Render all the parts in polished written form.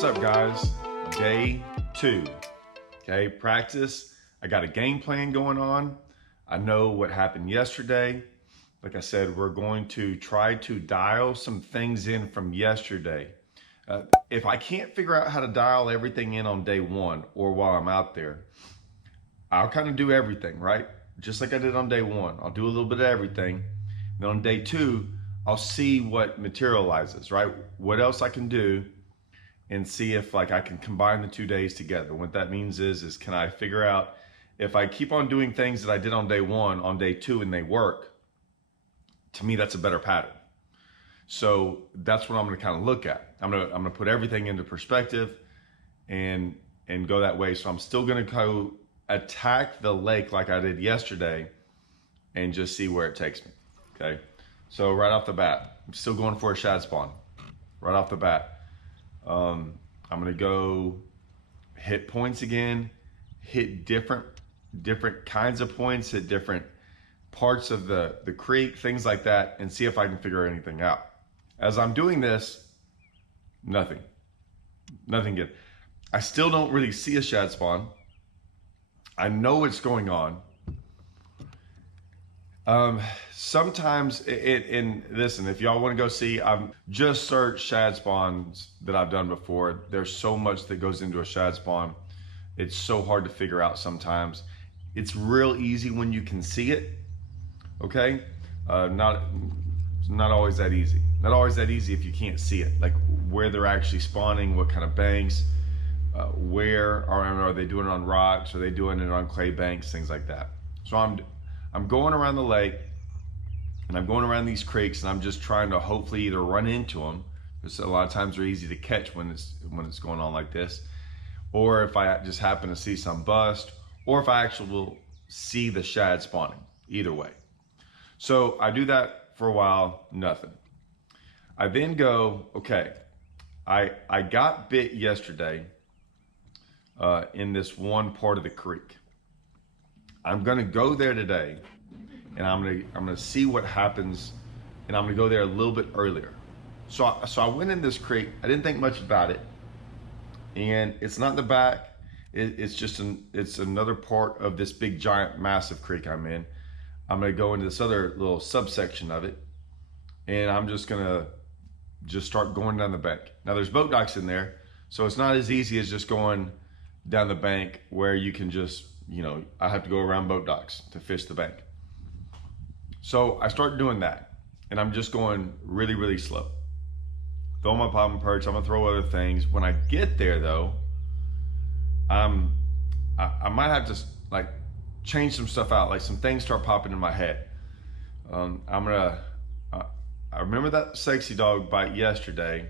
What's up, guys? Day 2. Okay, practice. I got a game plan going on. I know what happened yesterday. Like I said, we're going to try to dial some things in from yesterday. If I can't figure out how to dial everything in on day 1 or while I'm out there, I'll kind of do everything, right? Just like I did on day 1. I'll do a little bit of everything. Then on day 2, I'll see what materializes, right? What else I can do and see if I can combine the 2 days together. What that means is can I figure out if I keep on doing things that I did on day 1, on day 2, and they work, to me, that's a better pattern. So that's what I'm gonna kind of look at. I'm gonna put everything into perspective and go that way. So I'm still gonna go attack the lake like I did yesterday and just see where it takes me, okay? So right off the bat, I'm still going for a shad spawn, right off the bat. I'm gonna go hit points again, hit different kinds of points, hit different parts of the creek, things like that, and see if I can figure anything out. As I'm doing this, nothing good. I still don't really see a shad spawn. I know what's going on. Sometimes listen, if y'all want to go see, I've just searched shad spawns that I've done before. There's so much that goes into a shad spawn. It's so hard to figure out sometimes. It's real easy when you can see it, okay? Not always that easy. Not always that easy if you can't see it, like where they're actually spawning, what kind of banks, where are they doing it on rocks, are they doing it on clay banks, things like that. So I'm going around the lake and I'm going around these creeks and I'm just trying to hopefully either run into them, because a lot of times they're easy to catch when it's going on like this, or if I just happen to see some bust, or if I actually will see the shad spawning, either way. So I do that for a while, nothing. I then go, okay, I got bit yesterday in this one part of the creek. I'm gonna go there today and I'm gonna see what happens, and I'm gonna go there a little bit earlier. So I went in this creek, I didn't think much about it, and it's not in the back, it's another part of this big giant massive creek I'm in. I'm gonna go into this other little subsection of it, and I'm just gonna start going down the bank. Now there's boat docks in there, so it's not as easy as just going down the bank where you can just, I have to go around boat docks to fish the bank. So I start doing that, and I'm just going really, really slow. Throw my pop and perch, I'm gonna throw other things. When I get there though, I might have to change some stuff out, like some things start popping in my head. I remember that sexy dog bite yesterday,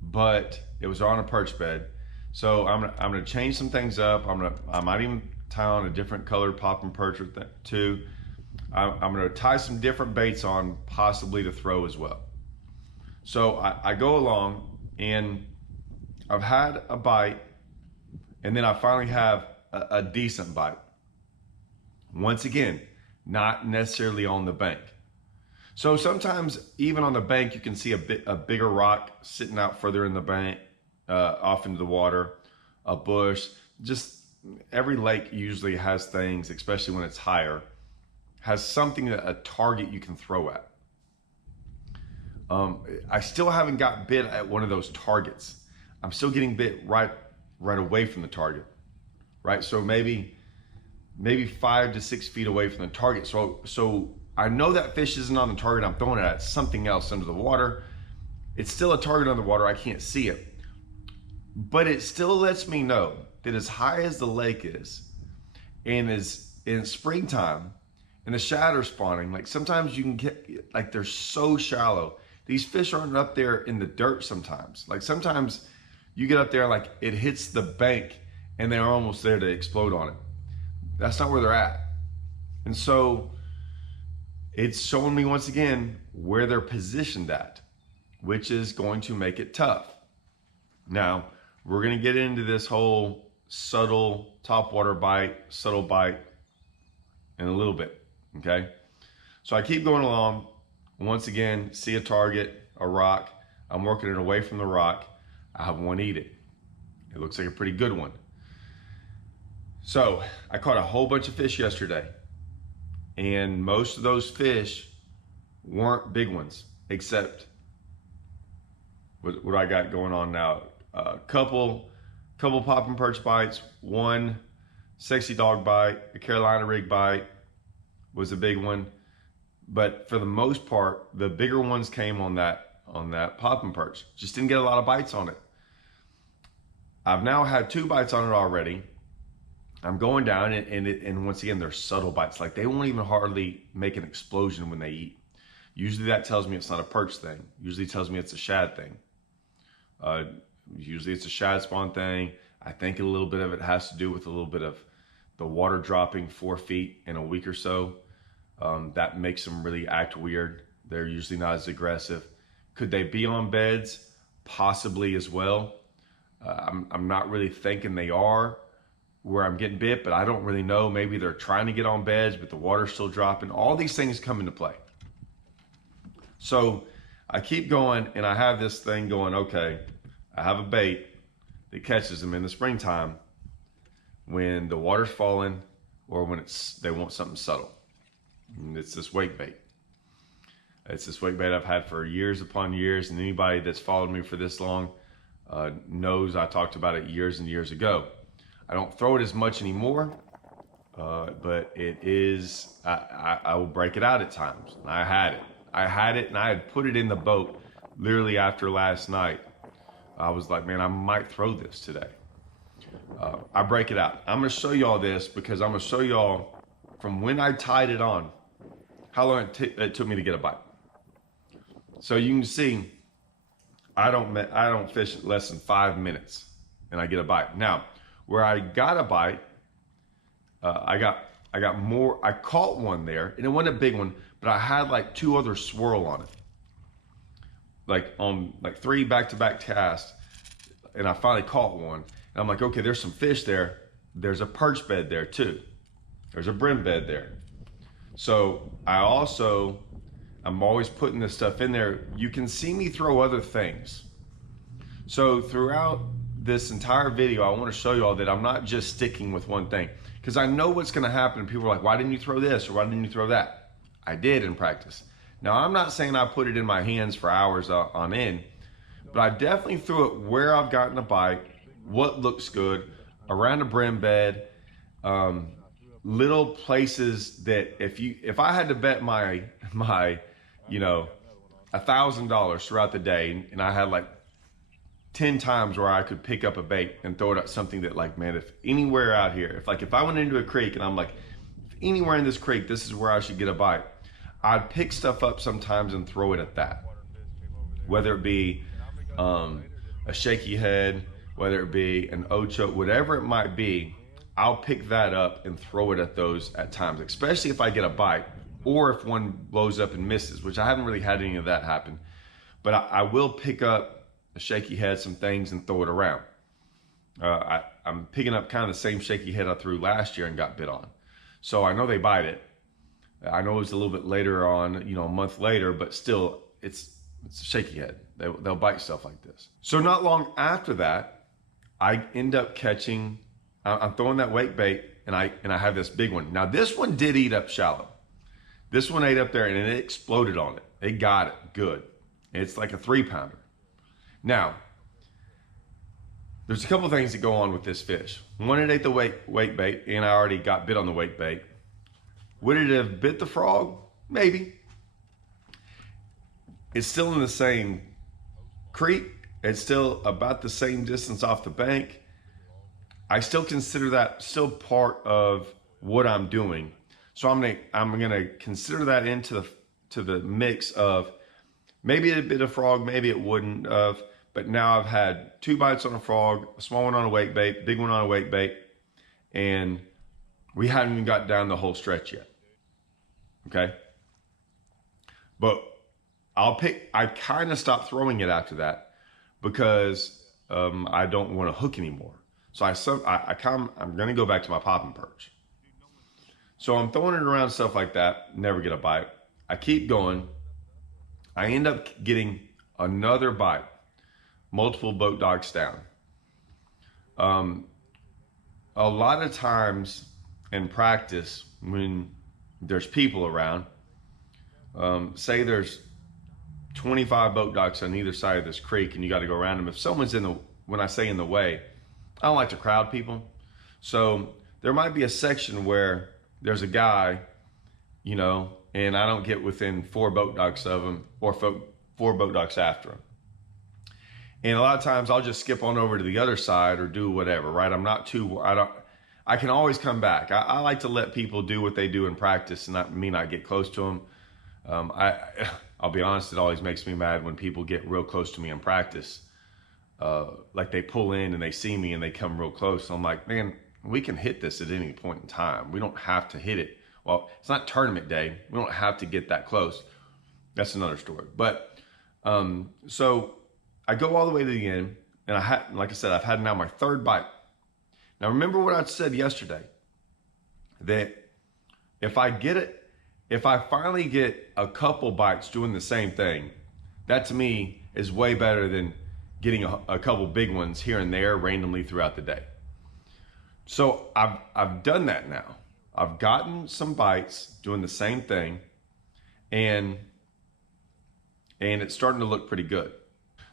but it was on a perch bed. So I'm gonna change some things up. I might even tie on a different colored pop and perch with that too. I'm gonna tie some different baits on, possibly to throw as well. So I go along and I've had a bite, and then I finally have a decent bite. Once again, not necessarily on the bank. So sometimes even on the bank, you can see a bigger rock sitting out further in the bank, off into the water, a bush. Just every lake usually has things, especially when it's higher, has something, a target you can throw at. I still haven't got bit at one of those targets. I'm still getting bit right away from the target, right? So maybe 5 to 6 feet away from the target. So I know that fish isn't on the target I'm throwing it at. It's something else under the water. It's still a target under the water. I can't see it. But it still lets me know that as high as the lake is, and is in springtime, and the shad are spawning, sometimes you can get, they're so shallow. These fish aren't up there in the dirt sometimes. Sometimes you get up there, it hits the bank and they're almost there to explode on it. That's not where they're at. And so it's showing me once again where they're positioned at, which is going to make it tough. Now, we're gonna get into this whole subtle topwater bite, subtle bite in a little bit, okay? So I keep going along. Once again, see a target, a rock. I'm working it away from the rock. I have one eat it. It looks like a pretty good one. So I caught a whole bunch of fish yesterday, and most of those fish weren't big ones, except what I got going on now. A couple popping perch bites, one sexy dog bite, a Carolina rig bite was a big one. But for the most part, the bigger ones came on that popping perch. Just didn't get a lot of bites on it. I've now had 2 bites on it already. I'm going down and once again, they're subtle bites. Like they won't even hardly make an explosion when they eat. Usually that tells me it's not a perch thing. Usually tells me it's a shad thing. Usually it's a shad spawn thing. I think a little bit of it has to do with a little bit of the water dropping 4 feet in a week or so. That makes them really act weird. They're usually not as aggressive. Could they be on beds? Possibly as well. I'm not really thinking they are where I'm getting bit, but I don't really know. Maybe they're trying to get on beds, but the water's still dropping. All these things come into play. So I keep going, and I have this thing going, okay, I have a bait that catches them in the springtime when the water's falling or when they want something subtle. And it's this wake bait. It's this wake bait I've had for years upon years, and anybody that's followed me for this long knows I talked about it years and years ago. I don't throw it as much anymore, but it is, I will break it out at times. And I had it and I had put it in the boat literally after last night. I was like, man, I might throw this today. I break it out. I'm gonna show y'all this because I'm gonna show y'all from when I tied it on, how long it took me to get a bite. So you can see, I don't fish less than 5 minutes and I get a bite. Now, where I got a bite, I got more. I caught one there, and it wasn't a big one, but I had like 2 others swirl on it, like on like 3 back-to-back casts, and I finally caught one. And I'm like, okay, there's some fish there. There's a perch bed there too. There's a brim bed there. So I'm always putting this stuff in there. You can see me throw other things. So throughout this entire video, I want to show you all that I'm not just sticking with one thing, because I know what's going to happen. People are like, why didn't you throw this or why didn't you throw that? I did in practice. Now, I'm not saying I put it in my hands for hours on end, but I definitely threw it where I've gotten a bite, what looks good, around a brim bed, little places that if I had to bet my $1,000 throughout the day, and I had like 10 times where I could pick up a bait and throw it at something that, like, man, if anywhere out here, if I went into a creek and I'm like, if anywhere in this creek, this is where I should get a bite, I'd pick stuff up sometimes and throw it at that. Whether it be a shaky head, whether it be an ocho, whatever it might be, I'll pick that up and throw it at those at times, especially if I get a bite or if one blows up and misses, which I haven't really had any of that happen. But I will pick up a shaky head, some things, and throw it around. I'm picking up kind of the same shaky head I threw last year and got bit on. So I know they bite it. I know it was a little bit later on, a month later, but still, it's a shaky head. They'll bite stuff like this. So not long after that, I end up catching, I'm throwing that wake bait, and I have this big one. Now this one did eat up shallow. This one ate up there and it exploded on it. It got it good. It's like a 3-pounder. Now, there's a couple things that go on with this fish. One, it ate the wake bait, and I already got bit on the wake bait. Would it have bit the frog? Maybe. It's still in the same creek. It's still about the same distance off the bank. I still consider that still part of what I'm doing. So I'm gonna consider that into the mix of maybe it bit a frog, maybe it wouldn't have. But now I've had 2 bites on a frog, a small one on a wake bait, big one on a wake bait, and we haven't even got down the whole stretch yet. Okay? But I kind of stopped throwing it after that because I don't want to hook anymore. So I'm gonna go back to my popping perch. So I'm throwing it around, stuff like that, never get a bite. I keep going. I end up getting another bite, multiple boat dogs down. Um, a lot of times in practice, when there's people around, say there's 25 boat docks on either side of this creek and you got to go around them. If someone's in the, when I say in the way, I don't like to crowd people. So there might be a section where there's a guy, you know, and I don't get within 4 boat docks of him, or 4 boat docks after him. And a lot of times I'll just skip on over to the other side or do whatever, right? I'm not too, I can always come back. I like to let people do what they do in practice and not get close to them. I'll be honest, it always makes me mad when people get real close to me in practice. Like they pull in and they see me and they come real close. I'm like, man, we can hit this at any point in time. We don't have to hit it. Well, it's not tournament day. We don't have to get that close. That's another story. But so I go all the way to the end, and like I said, I've had now my 3rd bite. Now remember what I said yesterday, that if I finally get a couple bites doing the same thing, that to me is way better than getting a couple big ones here and there randomly throughout the day. So I've done that now. I've gotten some bites doing the same thing, and it's starting to look pretty good.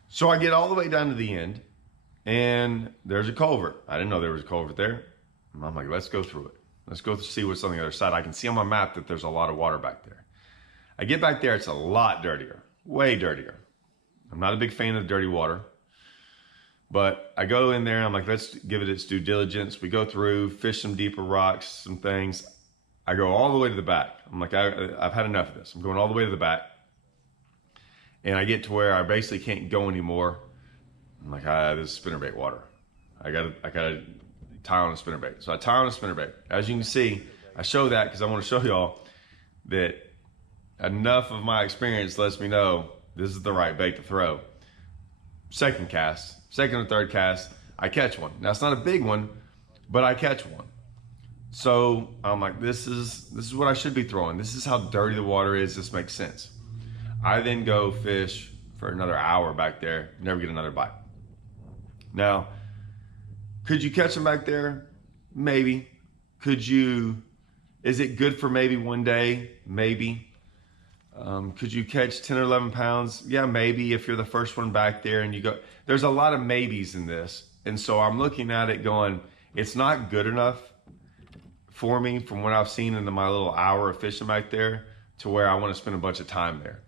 So I get all the way down to the end, and there's a culvert. I didn't know there was a culvert there. I'm like, let's go through it. Let's go see what's on the other side. I can see on my map that there's a lot of water back there. I get back there, it's a lot dirtier, way dirtier. I'm not a big fan of dirty water, but I go in there, I'm like, let's give it its due diligence. We go through, fish some deeper rocks, some things. I go all the way to the back. I'm like, I've had enough of this. I'm going all the way to the back. And I get to where I basically can't go anymore. I'm like, this is spinnerbait water. I gotta tie on a spinnerbait. So I tie on a spinnerbait. As you can see, I show that because I want to show y'all that enough of my experience lets me know this is the right bait to throw. Second or third cast, I catch one. Now it's not a big one, but I catch one. So I'm like, this is what I should be throwing. This is how dirty the water is. This makes sense. I then go fish for another hour back there, never get another bite. Now, could you catch them back there? Maybe. Is it good for maybe one day? Maybe. Could you catch 10 or 11 pounds? Yeah, maybe if you're the first one back there and you go. There's a lot of maybes in this. And so I'm looking at it going, it's not good enough for me from what I've seen in my little hour of fishing back there to where I want to spend a bunch of time there.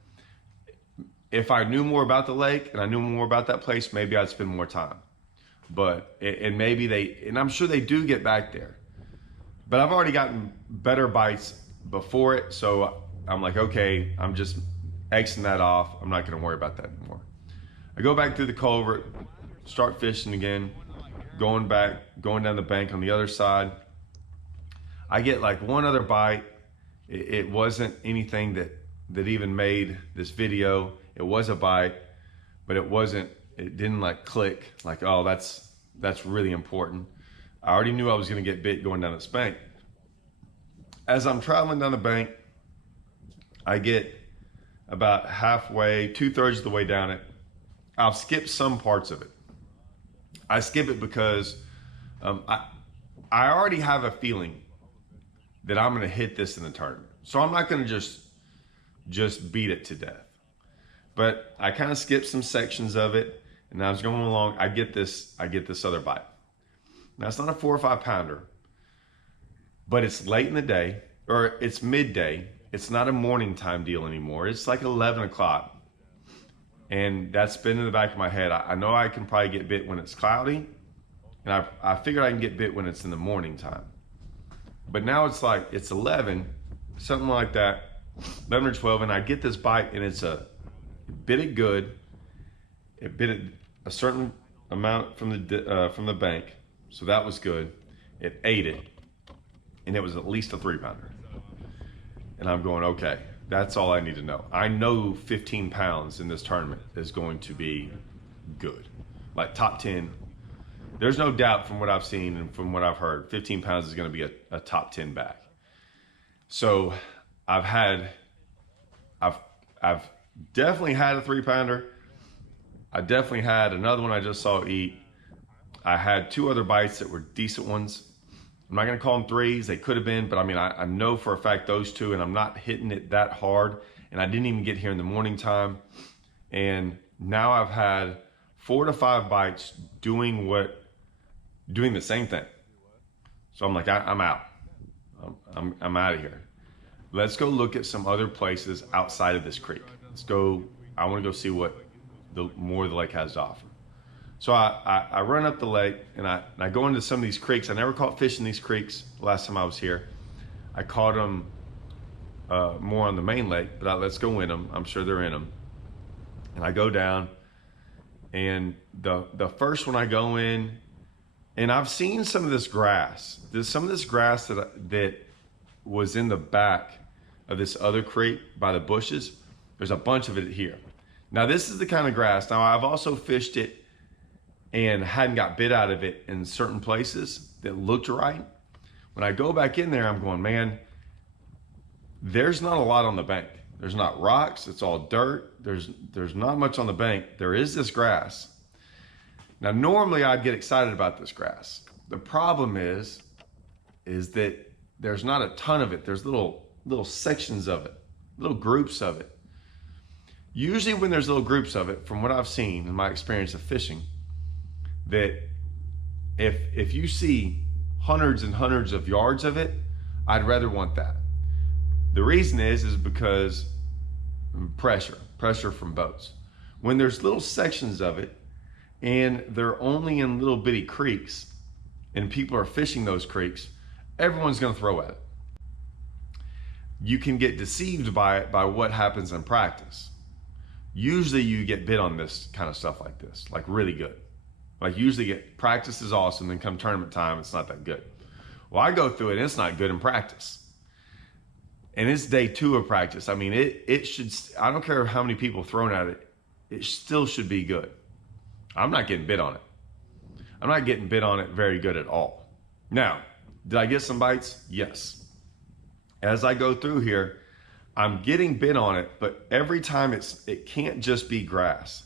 If I knew more about the lake and I knew more about that place, maybe I'd spend more time. But, and maybe and I'm sure they do get back there. But I've already gotten better bites before it, so I'm like, okay, I'm just Xing that off. I'm not gonna worry about that anymore. I go back through the culvert, start fishing again, going down the bank on the other side. I get like one other bite. It wasn't anything that even made this video. It was a bite, but it didn't like click, like, oh, that's really important. I already knew I was gonna get bit going down this bank. As I'm traveling down the bank, I get about halfway, 2/3 of the way down it. I'll skip some parts of it. I skip it because I already have a feeling that I'm gonna hit this in the tournament. So I'm not gonna just beat it to death. But I kind of skipped some sections of it, and I was going along. I get this other bite. Now it's not a 4 or 5 pounder, but it's late in the day, or it's midday. It's not a morning time deal anymore. It's like 11 o'clock. And that's been in the back of my head. I know I can probably get bit when it's cloudy, and I figured I can get bit when it's in the morning time. But now it's like, it's 11, something like that, 11 or 12, and I get this bite, and it bit it good. It bit it a certain amount from the bank, so that was good. It ate it, and it was at least a 3 pounder. And I'm going, okay, that's all I need to know. I know 15 pounds in this tournament is going to be good, like top 10. There's no doubt from what I've seen and from what I've heard, 15 pounds is going to be a top 10 bag. So I've definitely had a 3 pounder. I definitely had another one I just saw eat. I had 2 other bites that were decent ones. I'm not gonna call them threes, they could have been, but I mean, I know for a fact those 2, and I'm not hitting it that hard, and I didn't even get here in the morning time. And now I've had 4 to 5 bites doing the same thing. So I'm like, I'm out. I'm out of here. Let's go look at some other places outside of this creek. Let's go, I wanna go see what more the lake has to offer. So I run up the lake and I go into some of these creeks. I never caught fish in these creeks last time I was here. I caught them more on the main lake, but let's go in them. I'm sure they're in them. And I go down, and the first one I go in, and I've seen some of this grass. There's some of this grass that was in the back of this other creek by the bushes. There's a bunch of it here. Now this is the kind of grass. Now I've also fished it and hadn't got bit out of it in certain places that looked right. When I go back in there, I'm going, man, there's not a lot on the bank. There's not rocks, it's all dirt. There's not much on the bank. There is this grass. Now, normally I'd get excited about this grass. The problem is that there's not a ton of it. There's little sections of it, little groups of it. Usually when there's little groups of it, from what I've seen in my experience of fishing, that if you see hundreds and hundreds of yards of it, I'd rather want that. The reason is because pressure from boats. When there's little sections of it and they're only in little bitty creeks and people are fishing those creeks, everyone's gonna throw at it. You can get deceived by it, by what happens in practice. Usually you get bit on this kind of stuff like this, like really good. Like usually practice is awesome, then come tournament time, it's not that good. Well, I go through it and it's not good in practice. And it's day 2 of practice. I mean, it should, I don't care how many people thrown at it, it still should be good. I'm not getting bit on it. I'm not getting bit on it very good at all. Now, did I get some bites? Yes. As I go through here, I'm getting bit on it, but every time it can't just be grass.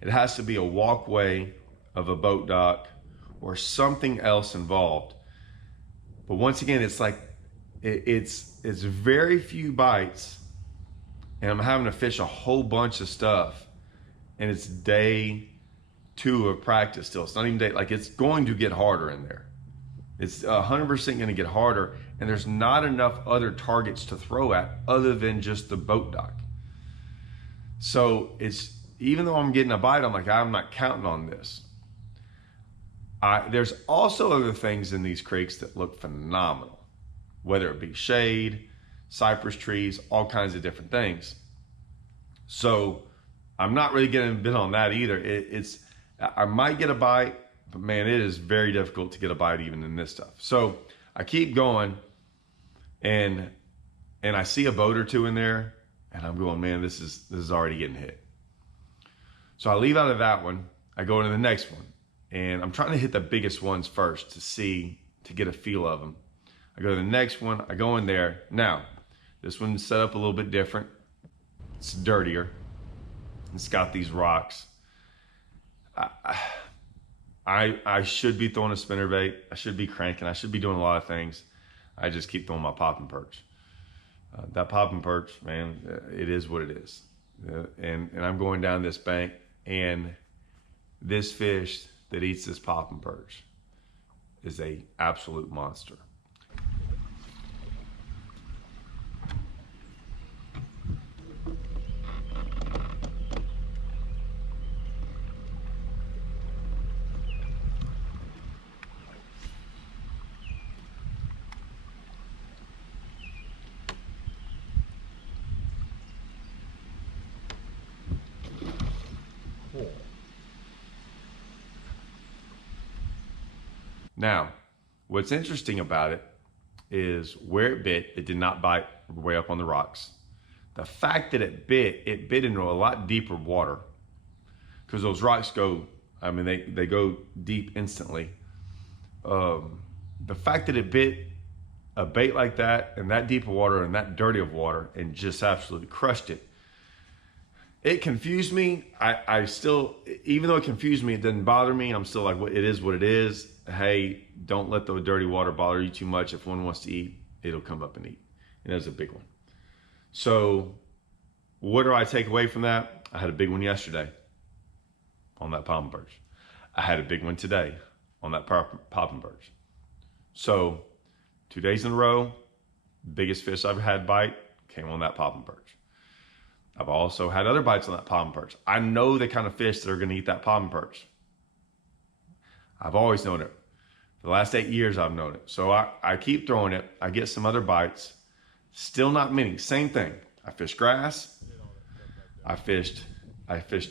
It has to be a walkway of a boat dock or something else involved. But once again, it's like, it's very few bites, and I'm having to fish a whole bunch of stuff, and it's day 2 of practice still. It's not even day, like it's going to get harder in there. It's 100% going to get harder, and there's not enough other targets to throw at other than just the boat dock. So it's, even though I'm getting a bite, I'm like, I'm not counting on this. There's also other things in these creeks that look phenomenal, whether it be shade, cypress trees, all kinds of different things. So I'm not really getting bit on that either. I might get a bite, but man, it is very difficult to get a bite even in this stuff. So I keep going, and I see a boat or 2 in there, and I'm going, man, this is already getting hit. So I leave out of that one, I go into the next one, and I'm trying to hit the biggest ones first to get a feel of them. I go to the next one, I go in there. Now, this one's set up a little bit different. It's dirtier. It's got these rocks. I should be throwing a spinnerbait. I should be cranking. I should be doing a lot of things. I just keep throwing my popping perch. That popping perch, man, it is what it is. And I'm going down this bank, and this fish that eats this popping perch is a absolute monster. Now, what's interesting about it is where it bit, it did not bite way up on the rocks. The fact that it bit into a lot deeper water, because those rocks go, I mean, they go deep instantly. The fact that it bit a bait like that in that deep of water and that dirty of water and just absolutely crushed it, It confused me. I still, even though it confused me, it didn't bother me. I'm still like, well, it is what it is. Hey, don't let the dirty water bother you too much. If one wants to eat, it'll come up and eat. And that's a big one. So what do I take away from that? I had a big one yesterday on that popping perch. I had a big one today on that popping perch. So 2 days in a row, biggest fish I've had bite came on that popping perch. I've also had other bites on that popping perch. I know the kind of fish that are going to eat that popping perch. I've always known it. For the last 8 years, I've known it. So I keep throwing it. I get some other bites. Still not many. Same thing. I fish grass. I fished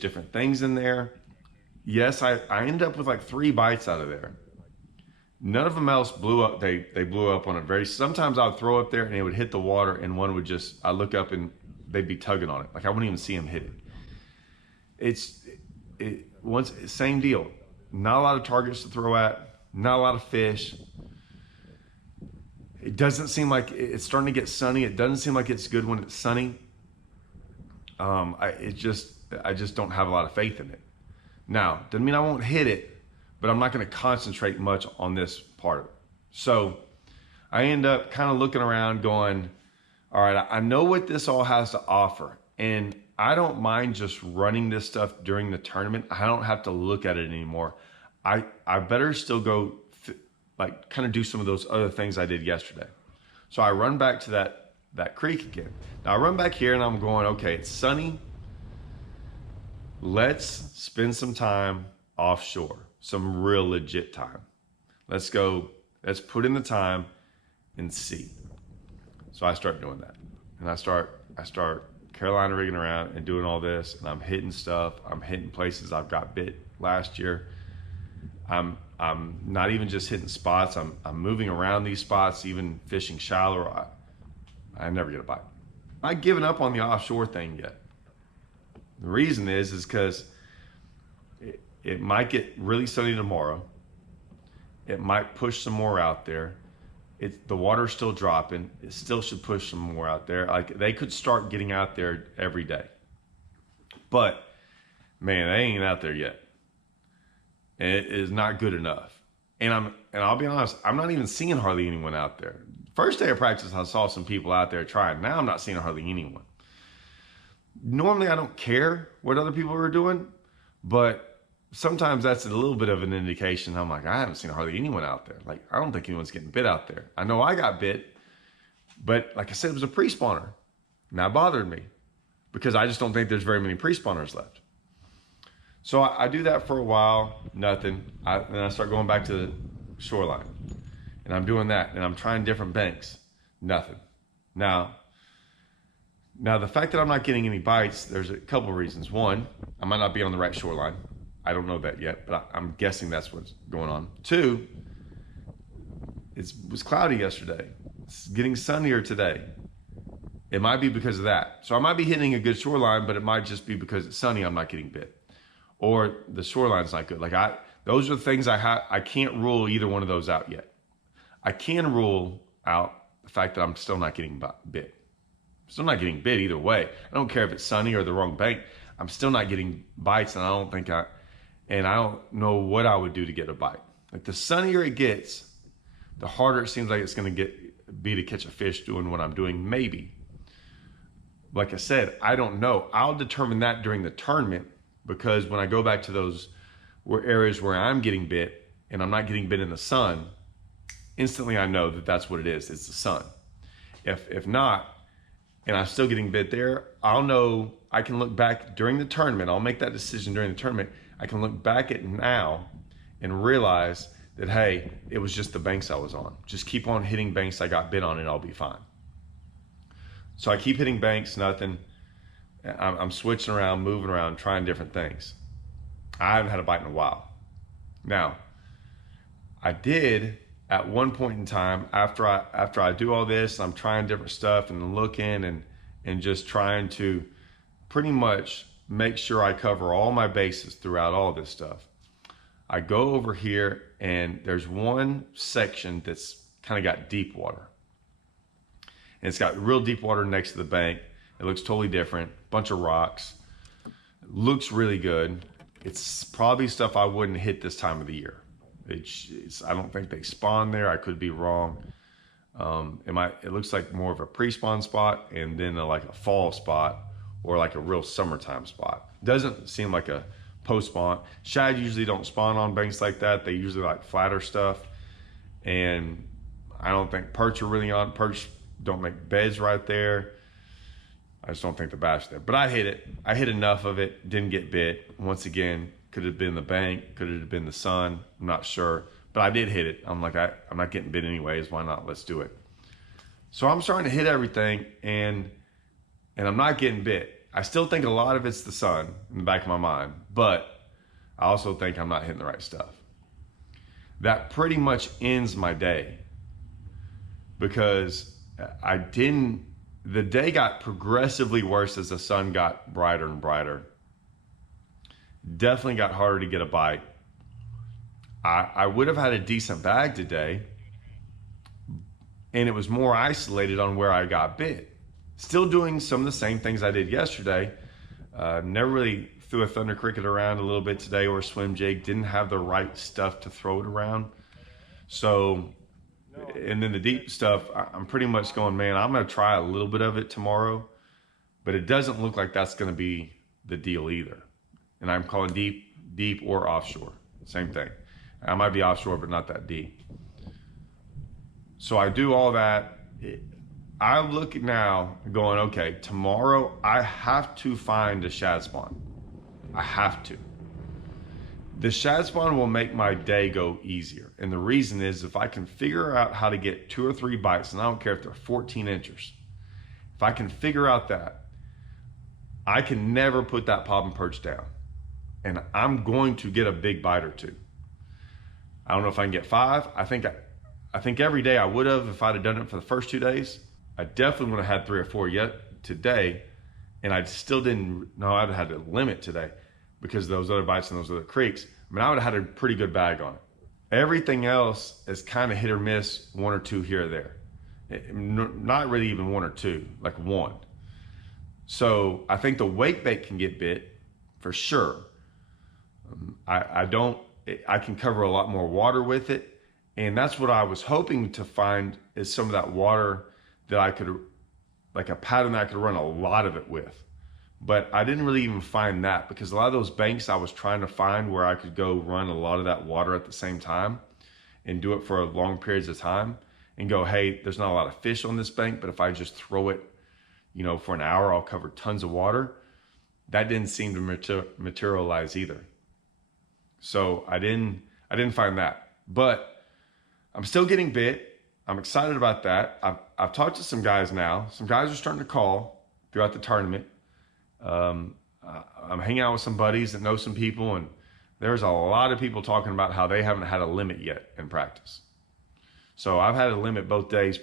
different things in there. Yes, I ended up with like 3 bites out of there. None of them else blew up. They blew up on it. Sometimes I would throw up there and it would hit the water, and one would just, I look up and they'd be tugging on it. Like I wouldn't even see them hit it. Same deal. Not a lot of targets to throw at, not a lot of fish. It doesn't seem like it's starting to get sunny. It doesn't seem like it's good when it's sunny. I just don't have a lot of faith in it. Now, doesn't mean I won't hit it, but I'm not going to concentrate much on this part of it. So I end up kind of looking around going, all right, I know what this all has to offer, and I don't mind just running this stuff during the tournament. I don't have to look at it anymore. I better still go kind of do some of those other things I did yesterday. So I run back to that creek again. Now I run back here and I'm going, okay, it's sunny. Let's spend some time offshore, some real legit time. Let's put in the time and see. So I start doing that, and I start Carolina rigging around and doing all this, and I'm hitting stuff. I'm hitting places I've got bit last year. I'm not even just hitting spots. I'm moving around these spots, even fishing shallow. I never get a bite. I'm not giving up on the offshore thing yet. The reason is because it might get really sunny tomorrow. It might push some more out there. The water's still dropping. It still should push some more out there. Like they could start getting out there every day. But man, they ain't out there yet. And it is not good enough. And I'll be honest, I'm not even seeing hardly anyone out there. First day of practice, I saw some people out there trying. Now I'm not seeing hardly anyone. Normally I don't care what other people are doing, but sometimes that's a little bit of an indication. I'm like, I haven't seen hardly anyone out there. Like, I don't think anyone's getting bit out there. I know I got bit, but like I said, it was a pre-spawner. And that bothered me because I just don't think there's very many pre-spawners left. So I do that for a while, nothing. Then I start going back to the shoreline, and I'm doing that, and I'm trying different banks, nothing. Now the fact that I'm not getting any bites, there's a couple of reasons. One, I might not be on the right shoreline. I don't know that yet, but I'm guessing that's what's going on. Two, it was cloudy yesterday. It's getting sunnier today. It might be because of that. So I might be hitting a good shoreline, but it might just be because it's sunny I'm not getting bit. Or the shoreline's not good. Those are the things I can't rule either one of those out yet. I can rule out the fact that I'm still not getting bit. Still not getting bit either way. I don't care if it's sunny or the wrong bank. I'm still not getting bites, and I don't know what I would do to get a bite. Like the sunnier it gets, the harder it seems like it's going to be to catch a fish doing what I'm doing. Maybe. Like I said, I don't know. I'll determine that during the tournament, because when I go back to those areas where I'm getting bit and I'm not getting bit in the sun, instantly I know that that's what it is. It's the sun. If not, and I'm still getting bit there, I'll know. I can look back during the tournament. I'll make that decision during the tournament. I can look back at now and realize that, hey, it was just the banks I was on. Just keep on hitting banks I got bit on and I'll be fine. So I keep hitting banks, nothing. I'm switching around, moving around, trying different things. I haven't had a bite in a while. Now, I did at one point in time, after I do all this, I'm trying different stuff and looking and just trying to pretty much make sure I cover all my bases throughout all this stuff. I go over here and there's one section that's kind of got deep water. And it's got real deep water next to the bank. It looks totally different, bunch of rocks. Looks really good. It's probably stuff I wouldn't hit this time of the year. I don't think they spawn there. I could be wrong. It looks like more of a pre-spawn spot and then like a fall spot or like a real summertime spot. Doesn't seem like a post-spawn. Shad usually don't spawn on banks like that. They usually like flatter stuff. And I don't think perch are really on. Perch don't make beds right there. I just don't think the bass there. But I hit it. I hit enough of it. Didn't get bit. Once again, could have been the bank. Could have been the sun. I'm not sure. But I did hit it. I'm like, I'm not getting bit anyways. Why not? Let's do it. So I'm starting to hit everything, and I'm not getting bit. I still think a lot of it's the sun in the back of my mind, but I also think I'm not hitting the right stuff. That pretty much ends my day because the day got progressively worse as the sun got brighter and brighter. Definitely got harder to get a bite. I would have had a decent bag today, and it was more isolated on where I got bit. Still doing some of the same things I did yesterday. Never really threw a thunder cricket around a little bit today or a swim jig. Didn't have the right stuff to throw it around. So, and then the deep stuff, I'm pretty much going, man, I'm going to try a little bit of it tomorrow, but it doesn't look like that's going to be the deal either. And I'm calling deep or offshore. Same thing. I might be offshore, but not that deep. So I do all that. I look now going, okay, tomorrow I have to find a shad spawn. I have to. The shad spawn will make my day go easier. And the reason is if I can figure out how to get 2 or 3 bites, and I don't care if they're 14 inches, if I can figure out that, I can never put that popping perch down. And I'm going to get a big bite or 2. I don't know if I can get 5. I think every day I would have if I'd have done it for the first 2 days. I definitely would have had 3 or 4 yet today, and I still didn't know I'd have had a limit today because of those other bites and those other creeks. I mean, I would have had a pretty good bag on it. Everything else is kind of hit or miss, 1 or 2 here or there. Not really even 1 or 2, like 1. So I think the wake bait can get bit for sure. I can cover a lot more water with it. And that's what I was hoping to find is some of that water that I could, like a pattern that I could run a lot of it with. But I didn't really even find that because a lot of those banks I was trying to find where I could go run a lot of that water at the same time and do it for long periods of time and go, hey, there's not a lot of fish on this bank, but if I just throw it, for an hour, I'll cover tons of water. That didn't seem to materialize either. So I didn't find that, but I'm still getting bit. I'm excited about that. I've talked to some guys now. Some guys are starting to call throughout the tournament. I'm hanging out with some buddies that know some people, and there's a lot of people talking about how they haven't had a limit yet in practice. So I've had a limit both days.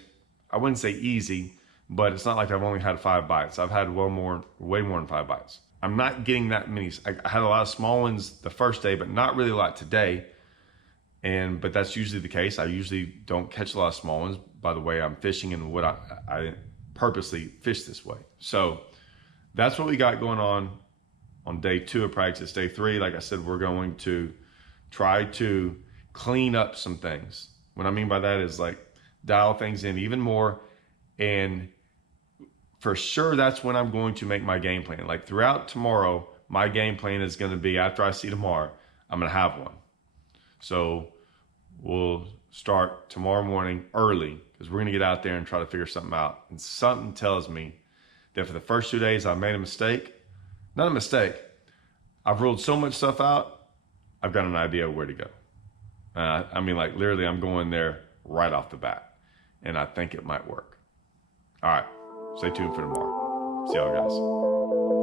I wouldn't say easy, but it's not like I've only had 5 bites. I've had way more than 5 bites. I'm not getting that many. I had a lot of small ones the first day, but not really a lot today. But that's usually the case. I usually don't catch a lot of small ones by the way I'm fishing and what I purposely fish this way. So that's what we got going on day 2 of practice. Day 3, like I said, we're going to try to clean up some things. What I mean by that is like dial things in even more. And for sure, that's when I'm going to make my game plan. Like throughout tomorrow, my game plan is going to be after I see tomorrow, I'm going to have one. So we'll start tomorrow morning early because we're going to get out there and try to figure something out. And something tells me that for the first 2 days, I made a mistake. Not a mistake. I've ruled so much stuff out, I've got an idea of where to go. I mean, like literally, I'm going there right off the bat. And I think it might work. All right. Stay tuned for tomorrow. See y'all guys.